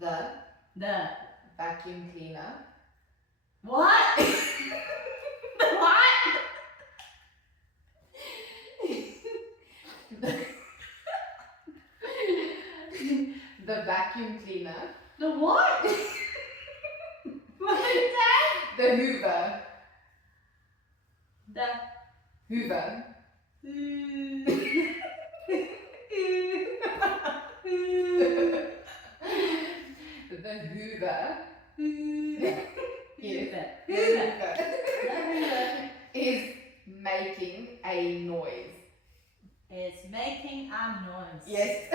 The The vacuum cleaner. what? The what? The vacuum cleaner. The what? What is that? The Hoover. The Hoover. The Hoover. Hoover. Hoover is making a noise. It's making a noise. Yes.